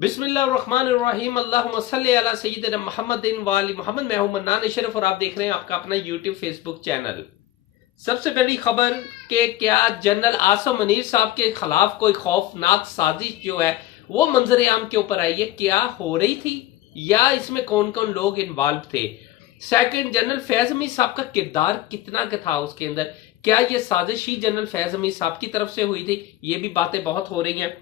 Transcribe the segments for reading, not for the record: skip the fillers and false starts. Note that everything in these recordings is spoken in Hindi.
बिस्मिल्लाहिर्रहमानिर्रहीम अल्लाहुम्मा सल्ली अला सय्यिदिना मुहम्मदिन व आलि मोहम्मद। मैं हूं मन्नान अशरफ और आप देख रहे हैं आपका अपना यूट्यूब फेसबुक चैनल। सबसे बड़ी खबर कि क्या जनरल आसिम मुनीर साहब के खिलाफ कोई खौफनाक साजिश जो है वो मंजर आम के ऊपर आई है, क्या हो रही थी या इसमें कौन कौन लोग इन्वॉल्व थे। सेकंड, जनरल फैज अमीर साहब का किरदार कितना का था उसके अंदर, क्या ये साजिश ही जनरल फैज अमीर साहब की तरफ से हुई थी, ये भी बातें बहुत हो रही हैं।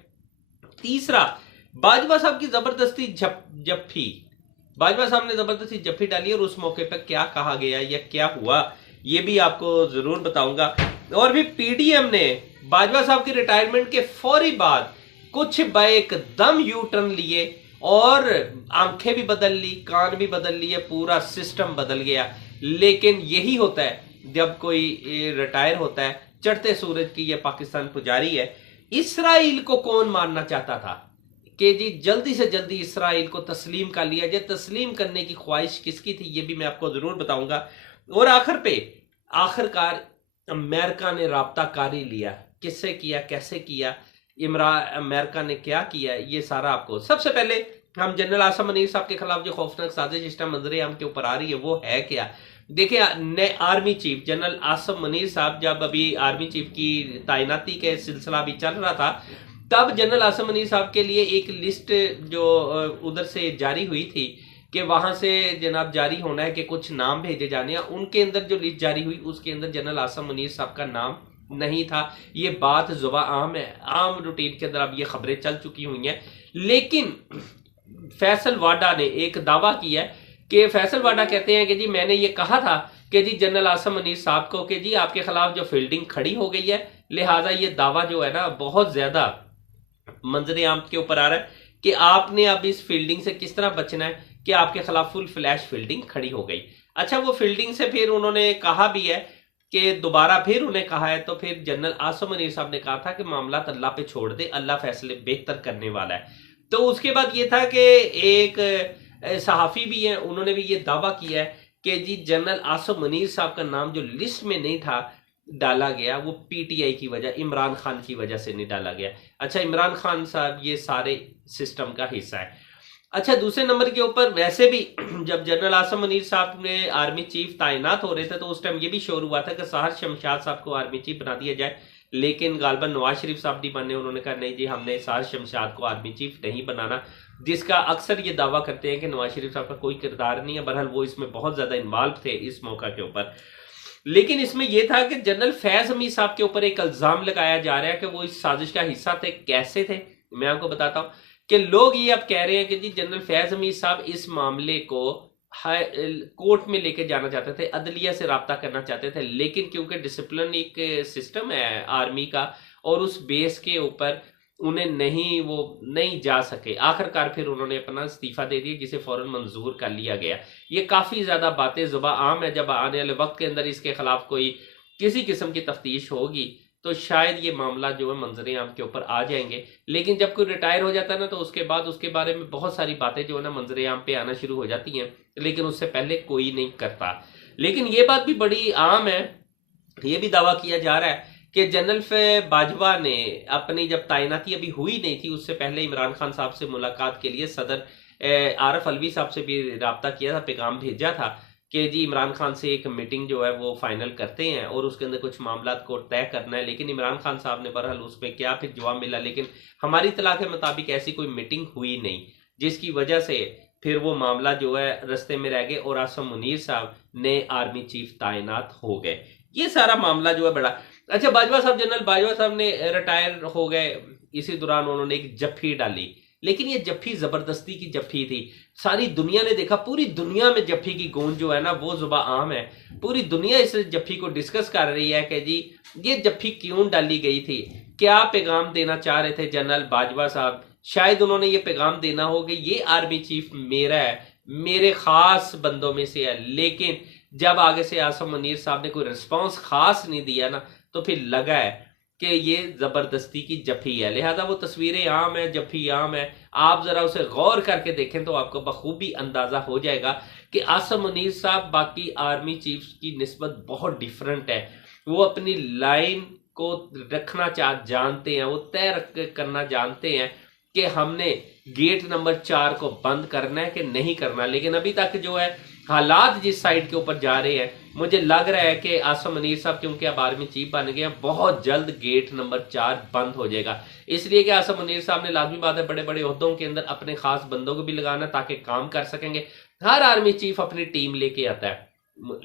तीसरा, बाजवा साहब की जबरदस्ती जफ्फी, बाजवा साहब ने जबरदस्ती जफ्फी डाली और उस मौके पर क्या कहा गया या क्या हुआ ये भी आपको जरूर बताऊंगा। और भी पीडीएम ने बाजवा साहब की रिटायरमेंट के फौरी बाद कुछ बैक दम यू टर्न लिए और आंखें भी बदल ली, कान भी बदल लिए, पूरा सिस्टम बदल गया। लेकिन यही होता है जब कोई रिटायर होता है, चढ़ते सूरज की ये पाकिस्तान पुजारी है। इसराइल को कौन मारना चाहता था कि जी जल्दी से जल्दी इसराइल को तस्लीम कर लिया जाए, तस्लीम करने की ख्वाहिश किसकी थी ये भी मैं आपको जरूर बताऊंगा। और आखिरकार अमेरिका ने राब्ता कारी लिया, किससे किया, कैसे किया, अमेरिका ने क्या किया, ये सारा आपको। सबसे पहले हम जनरल आसिम मुनीर साहब के खिलाफ जो खौफनाक साजिश इस टाइम मंजरे आम के ऊपर आ रही है वो है क्या। देखिए, army chief general Asim Munir साहब जब अभी आर्मी चीफ की तैनाती के सिलसिला भी चल रहा था, तब जनरल आसिम मुनीर साहब के लिए एक लिस्ट जो उधर से जारी हुई थी कि वहां से जनाब जारी होना है कि कुछ नाम भेजे जाने हैं। उनके अंदर जो लिस्ट जारी हुई उसके अंदर जनरल आसिम मुनीर साहब का नाम नहीं था। ये बात जुबा आम है, आम रूटीन के अंदर अब ये खबरें चल चुकी हुई हैं। लेकिन फैसल वाडा ने एक दावा किया है कि फैसल वाडा कहते हैं कि जी मैंने ये कहा था कि जी जनरल आसिम मुनीर साहब को कि जी आपके खिलाफ जो फील्डिंग खड़ी हो गई है, लिहाजा ये दावा जो है ना बहुत ज्यादा मंजर आम के ऊपर आ रहा है कि आपने अब इस फील्डिंग से किस तरह बचना है कि आपके खिलाफ फुल फ्लैश फील्डिंग खड़ी हो गई। अच्छा, वो फील्डिंग से फिर उन्होंने कहा भी है कि दोबारा फिर उन्हें कहा है, तो फिर जनरल आसिम मुनीर साहब ने कहा था कि मामला अल्लाह पे छोड़ दे, अल्लाह फैसले बेहतर करने वाला है। तो उसके बाद ये था कि एक सहाफी भी है, उन्होंने भी ये दावा किया है कि जी जनरल आसिम मुनीर साहब का नाम जो लिस्ट में नहीं था डाला गया वो पीटीआई की वजह, इमरान खान की वजह से नहीं डाला गया। अच्छा, इमरान खान साहब ये सारे सिस्टम का हिस्सा है। अच्छा, दूसरे नंबर के ऊपर वैसे भी जब जनरल आसिम मुनीर साहब ने आर्मी चीफ तैनात हो रहे थे तो उस टाइम ये भी शोर हुआ था कि साहर शमशाद साहब को आर्मी चीफ बना दिया जाए, लेकिन गालबन नवाज शरीफ साहब नहीं बने। उन्होंने कहा नहीं जी, हमने साहर शमशाद को आर्मी चीफ नहीं बनाना, जिसका अक्सर ये दावा करते हैं कि नवाज शरीफ साहब का कोई किरदार नहीं है। बहरहाल वो इसमें बहुत ज्यादा इन्वॉल्व थे इस मौका के ऊपर। लेकिन इसमें यह था कि जनरल फैज अमीर साहब के ऊपर एक इल्जाम लगाया जा रहा है कि वो इस साजिश का हिस्सा थे। कैसे थे मैं आपको बताता हूं कि लोग ये अब कह रहे हैं कि जी जनरल फैज अमीर साहब इस मामले को कोर्ट में लेके जाना चाहते थे, अदलिया से राब्ता करना चाहते थे, लेकिन क्योंकि डिसिप्लिन एक सिस्टम है आर्मी का और उस बेस के ऊपर उन्हें नहीं जा सके। आखिरकार फिर उन्होंने अपना इस्तीफा दे दिया, जिसे फौरन मंजूर कर लिया गया। ये काफी ज्यादा बातें जुबा आम है, जब आने वाले वक्त के अंदर इसके खिलाफ कोई किसी किस्म की तफ्तीश होगी तो शायद ये मामला जो है मंजर आम के ऊपर आ जाएंगे। लेकिन जब कोई रिटायर हो जाता है ना तो उसके बाद उसके बारे में बहुत सारी बातें जो है ना मंजर आम पे आना शुरू हो जाती हैं, लेकिन उससे पहले कोई नहीं करता। लेकिन ये बात भी बड़ी आम है, ये भी दावा किया जा रहा है कि जनरल बाजवा ने अपनी जब तैनाती अभी हुई नहीं थी उससे पहले इमरान खान साहब से मुलाकात के लिए सदर आरफ अलवी साहब से भी राब्ता किया था, पैगाम भेजा था कि जी इमरान खान से एक मीटिंग जो है वो फाइनल करते हैं और उसके अंदर कुछ मामला को तय करना है। लेकिन इमरान खान साहब ने बहरहाल उसमें क्या फिर जवाब मिला, लेकिन हमारी इत्तला के मुताबिक ऐसी कोई मीटिंग हुई नहीं, जिसकी वजह से फिर वो मामला जो है रस्ते में रह गए और आसिम मुनीर साहब ने आर्मी चीफ तैनात हो गए। ये सारा मामला जो है बड़ा। अच्छा, बाजवा साहब, जनरल बाजवा साहब ने रिटायर हो गए, इसी दौरान उन्होंने एक जफ्फी डाली, लेकिन ये जफ्फी जबरदस्ती की जफ्फी थी। सारी दुनिया ने देखा, पूरी दुनिया में जफ्फी की गूंज जो है ना वो जुबा आम है। पूरी दुनिया इस जफ्फी को डिस्कस कर रही है कि जी ये जफ्फी क्यों डाली गई थी, क्या पैगाम देना चाह रहे थे जनरल बाजवा साहब। शायद उन्होंने ये पैगाम देना हो कि ये आर्मी चीफ मेरा है, मेरे खास बंदों में से है। लेकिन जब आगे से आसिम मुनीर साहब ने कोई रिस्पॉन्स खास नहीं दिया ना तो फिर लगा है कि ये जबरदस्ती की जफ्फी है। लिहाजा वो तस्वीरें आम है, जफ्फी आम है। आप जरा उसे गौर करके देखें तो आपको बखूबी अंदाजा हो जाएगा कि आसिम मुनीर साहब बाकी आर्मी चीफ की निस्बत बहुत डिफरेंट है। वो अपनी लाइन को रखना जानते हैं, वो तय करना जानते हैं कि हमने गेट नंबर 4 को बंद करना है कि नहीं करना, लेकिन अभी तक जो है हालात जिस साइड के ऊपर जा रहे हैं, मुझे लग रहा है कि आसम मुनीर साहब क्योंकि अब आर्मी चीफ बन गए हैं, बहुत जल्द गेट नंबर 4 बंद हो जाएगा। इसलिए कि आसम मुनीर साहब ने लाजमी बात है बड़े बड़े ओहदों के अंदर अपने खास बंदों को भी लगाना ताकि काम कर सकेंगे। हर आर्मी चीफ अपनी टीम लेके आता है,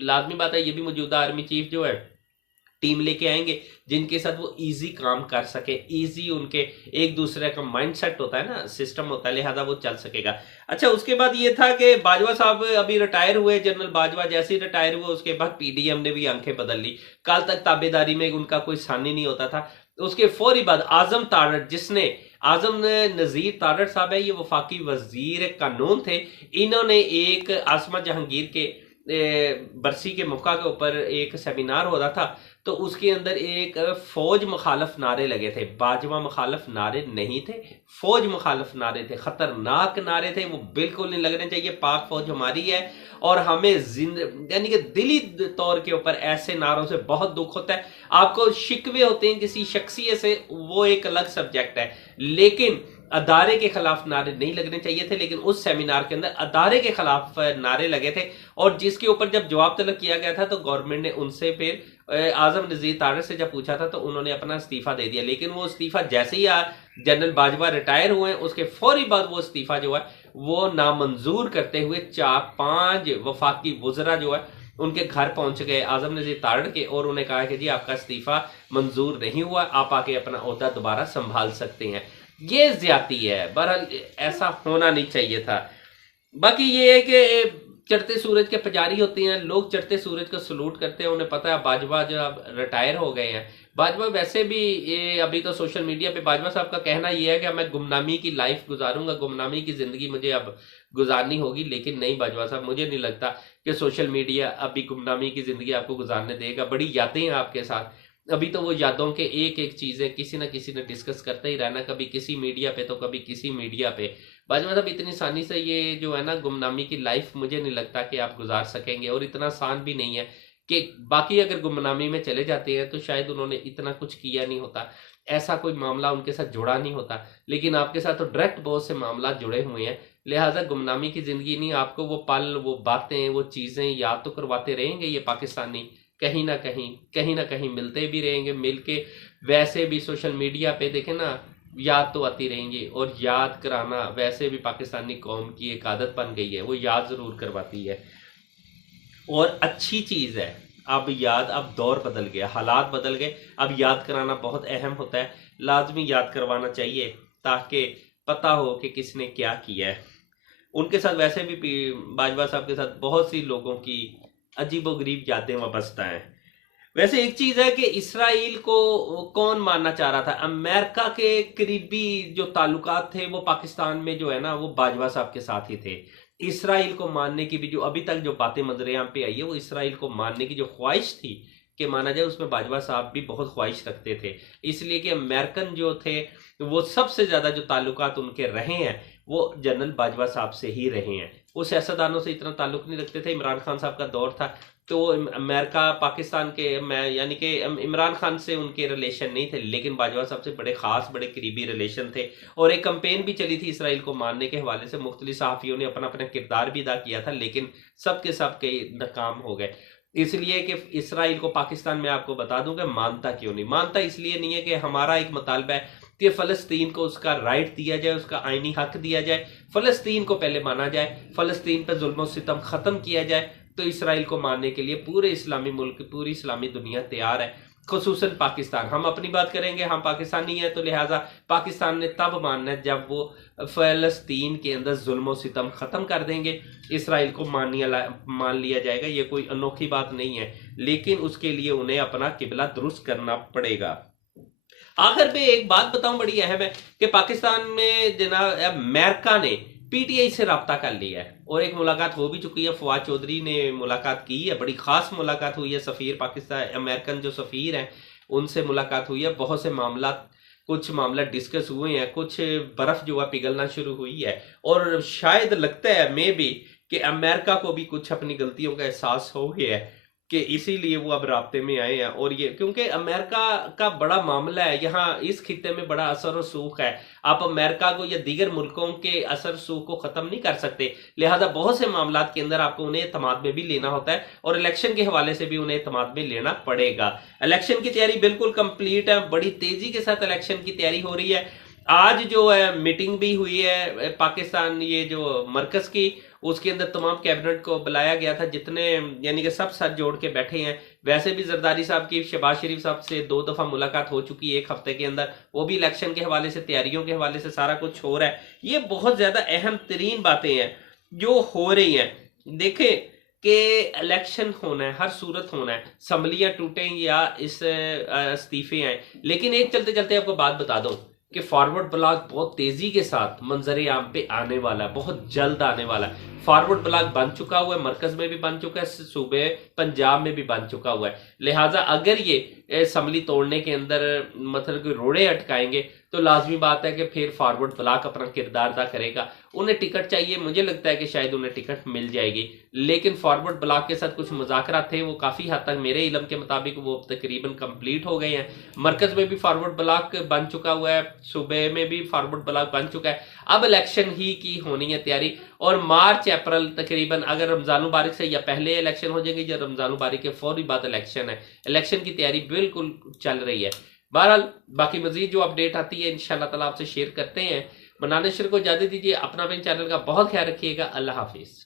लाजमी बात है ये भी मौजूदा आर्मी चीफ जो है टीम लेके आएंगे जिनके साथ वो इजी काम कर सके, इजी उनके एक दूसरे का माइंडसेट होता है ना, सिस्टम होता है, लिहाजा वो चल सकेगा। अच्छा, उसके बाद ये था कि बाजवा साहब अभी रिटायर हुए, जनरल बाजवा जैसे ही रिटायर हुए उसके बाद पीडीएम ने भी आंखें बदल ली। कल तक ताबेदारी में उनका कोई सानी नहीं होता था। उसके फौरी बाद आजम तारड़, जिसने आजम नजीर तारड़ साहब है, ये वफाकी वजीर कानून थे, इन्होंने एक आसमा जहांगीर के बरसी के मौका के ऊपर एक सेमिनार हो रहा था, तो उसके अंदर एक फौज मुखालफ नारे लगे थे। बाजवा मुखालफ नारे नहीं थे, फौज मुखालफ नारे थे, खतरनाक नारे थे, वो बिल्कुल नहीं लगने चाहिए। पाक फौज हमारी है और हमें यानी कि दिली तौर के ऊपर ऐसे नारों से बहुत दुख होता है। आपको शिकवे होते हैं किसी शख्सियत से, वो एक अलग सब्जेक्ट है, लेकिन अदारे के खिलाफ नारे नहीं लगने चाहिए थे। लेकिन उस सेमिनार के अंदर अदारे के खिलाफ नारे लगे थे, और जिसके ऊपर जब जवाब तलब किया गया था तो गवर्नमेंट ने उनसे फिर आजम नजीर तारड़ से जब पूछा था तो उन्होंने अपना इस्तीफा दे दिया। लेकिन वो इस्तीफा जैसे ही जनरल बाजवा रिटायर हुए उसके फौरी बाद वो इस्तीफा जो है वो नामंजूर करते हुए 4-5 वफाकी वुज़रा जो है उनके घर पहुंच गए आजम नजीर तारड़ के, और उन्हें कहा कि जी आपका इस्तीफा मंजूर नहीं हुआ, आप आके अपना ओहदा दोबारा संभाल सकते हैं। ये ज्यादती है, बहरहाल ऐसा होना नहीं चाहिए था। बाकी ये है कि चढ़ते सूरज के पुजारी होते हैं लोग, चढ़ते सूरज को सलूट करते हैं, उन्हें पता है बाजवा जो अब रिटायर हो गए हैं। बाजवा वैसे भी ये अभी तो सोशल मीडिया पे बाजवा साहब का कहना ये है कि मैं गुमनामी की लाइफ गुजारूंगा, गुमनामी की जिंदगी मुझे अब गुजारनी होगी। लेकिन नहीं बाजवा साहब, मुझे नहीं लगता कि सोशल मीडिया अभी गुमनामी की जिंदगी आपको गुजारने देगा। बड़ी यादें हैं आपके साथ, अभी तो वो यादों के एक एक चीजें किसी ना किसी ने डिस्कस करते ही रहना, कभी किसी मीडिया पे तो कभी किसी मीडिया पे। बाजवा साहब इतनी आसानी से ये जो है ना गुमनामी की लाइफ मुझे नहीं लगता कि आप गुजार सकेंगे, और इतना आसान भी नहीं है कि बाकी अगर गुमनामी में चले जाते हैं तो शायद उन्होंने इतना कुछ किया नहीं होता, ऐसा कोई मामला उनके साथ जुड़ा नहीं होता। लेकिन आपके साथ तो डायरेक्ट बहुत से मामला जुड़े हुए हैं, लिहाजा गुमनामी की जिंदगी नहीं, आपको वो पल, वो बातें, वो चीजें याद तो करवाते रहेंगे ये पाकिस्तानी, कहीं ना कहीं मिलते भी रहेंगे, मिलके वैसे भी सोशल मीडिया पे देखें ना याद तो आती रहेंगी, और याद कराना वैसे भी पाकिस्तानी कौम की एक आदत बन गई है, वो याद जरूर करवाती है और अच्छी चीज है। अब याद, अब दौर बदल गया, हालात बदल गए, अब याद कराना बहुत अहम होता है, लाजमी याद करवाना चाहिए ताकि पता हो कि किसने क्या किया है। उनके साथ वैसे भी बाजवा साहब के साथ बहुत सी लोगों की अजीबोगरीब यादें वाबस्ता हैं। वैसे एक चीज है कि इसराइल को कौन मानना चाह रहा था, अमेरिका के करीबी जो ताल्लुकात थे वो पाकिस्तान में जो है ना वो बाजवा साहब के साथ ही थे। इसराइल को मानने की भी जो अभी तक जो बातें मंजरेआम पे आई है, वो इसराइल को मानने की जो ख्वाहिश थी कि माना जाए, उसमें बाजवा साहब भी बहुत ख्वाहिश रखते थे। इसलिए कि अमेरिकन जो थे वो सबसे ज्यादा जो ताल्लुकात उनके रहे हैं वो जनरल बाजवा साहब से ही रहे हैं। वो सियासतदानों से इतना ताल्लुक नहीं रखते थे। इमरान खान साहब का दौर था तो अमेरिका पाकिस्तान के यानी कि इमरान खान से उनके रिलेशन नहीं थे, लेकिन बाजवा साहब से बड़े खास बड़े करीबी रिलेशन थे। और एक कंपेन भी चली थी इसराइल को मानने के हवाले से, मुख्तलिफ सहाफ़ियों ने अपना अपना किरदार भी अदा किया था, लेकिन सबके सब के नाकाम हो गए। इसलिए कि इसराइल को पाकिस्तान में आपको बता दूं कि मानता क्यों नहीं मानता, इसलिए नहीं है कि हमारा एक मुतालबा है कि फ़लस्तीन को उसका राइट दिया जाए, उसका आईनी हक दिया जाए, फ़लस्तीन को पहले माना जाए, फ़लस्तीन पर जुल्म सितम ख़त्म किया जाए, तो इसराइल को मानने के लिए पूरे इस्लामी मुल्क, पूरी इस्लामी दुनिया तैयार है, खुसूसन पाकिस्तान। हम अपनी बात करेंगे, हम पाकिस्तानी हैं, तो लिहाजा पाकिस्तान ने तब मानना है जब वो फ़लस्तीन के अंदर जुल्म सितम ख़त्म कर देंगे, इसराइल को मान लिया जाएगा। ये कोई अनोखी बात नहीं है, लेकिन उसके लिए उन्हें अपना किबला दुरुस्त करना पड़ेगा। आखिर पे एक बात बताऊं बड़ी अहम है कि पाकिस्तान में जनाब अमेरिका ने पीटीआई से रब्ता कर लिया है और एक मुलाकात हो भी चुकी है। फवाद चौधरी ने मुलाकात की है, बड़ी खास मुलाकात हुई है। सफ़ीर पाकिस्तान अमेरिकन जो सफ़ीर हैं उनसे मुलाकात हुई है। बहुत से मामला, कुछ मामला डिस्कस हुए हैं, कुछ बर्फ जो है पिघलना शुरू हुई है, और शायद लगता है मे भी कि अमेरिका को भी कुछ अपनी गलतियों का एहसास हो गया है। कि इसीलिए वो अब राब्ते में आए हैं। और ये क्योंकि अमेरिका का बड़ा मामला है, यहाँ इस खित्ते में बड़ा असर और सूख है। आप अमेरिका को या दीगर मुल्कों के असर सूख को खत्म नहीं कर सकते, लिहाजा बहुत से मामला के अंदर आपको उन्हें एतमाद में भी लेना होता है, और इलेक्शन के हवाले से भी उन्हें एतमाद में लेना पड़ेगा। इलेक्शन की तैयारी बिल्कुल कंप्लीट है, बड़ी तेजी के साथ इलेक्शन की तैयारी हो रही है। आज जो है मीटिंग भी हुई है पाकिस्तान ये जो मरकज की, उसके अंदर तमाम कैबिनेट को बुलाया गया था, जितने यानी कि सब सर जोड़ के बैठे हैं। वैसे भी जरदारी साहब की शहबाज शरीफ साहब से 2 दफा मुलाकात हो चुकी है एक हफ्ते के अंदर, वो भी इलेक्शन के हवाले से, तैयारियों के हवाले से सारा कुछ हो रहा है। ये बहुत ज्यादा अहम तरीन बातें हैं जो हो रही हैं। देखें कि इलेक्शन होना है, हर सूरत होना है, असम्बलियां टूटें या इस इस्तीफे आए, लेकिन एक चलते चलते आपको बात बता दूं कि फॉरवर्ड ब्लॉक बहुत तेजी के साथ मंजर आम पे आने वाला है, बहुत जल्द आने वाला है। फॉरवर्ड ब्लॉक बन चुका हुआ है, मरकज में भी बन चुका है, सूबे पंजाब में भी बन चुका हुआ है। लिहाजा अगर ये असम्बली तोड़ने के अंदर मतलब कोई रोड़े अटकाएंगे तो लाजमी बात है कि फिर फॉरवर्ड ब्लॉक अपना किरदार अदा करेगा। उन्हें टिकट चाहिए, मुझे लगता है कि शायद उन्हें टिकट मिल जाएगी, लेकिन फॉरवर्ड ब्लॉक के साथ कुछ मुज़ाकरात थे, वो काफी हद तक मेरे इल्म के मुताबिक वो तकरीबन कंप्लीट हो गए हैं। मरकज में भी फॉरवर्ड ब्लॉक बन चुका हुआ है, सूबे में भी फॉरवर्ड ब्लॉक बन चुका है। अब इलेक्शन ही की होनी है तैयारी, और मार्च अप्रैल तकरीबन, अगर रमजान मुबारक से या पहले इलेक्शन हो जाएंगे या रमजान मुबारक के फौरी बाद इलेक्शन है, इलेक्शन की तैयारी बिल्कुल चल रही है। बहरहाल बाकी मजीद जो अपडेट आती है इंशाल्लाह ताला आपसे शेयर करते हैं। मनाने शर को इजाजत दीजिए, अपना अपने चैनल का बहुत ख्याल रखिएगा। अल्लाह हाफिज।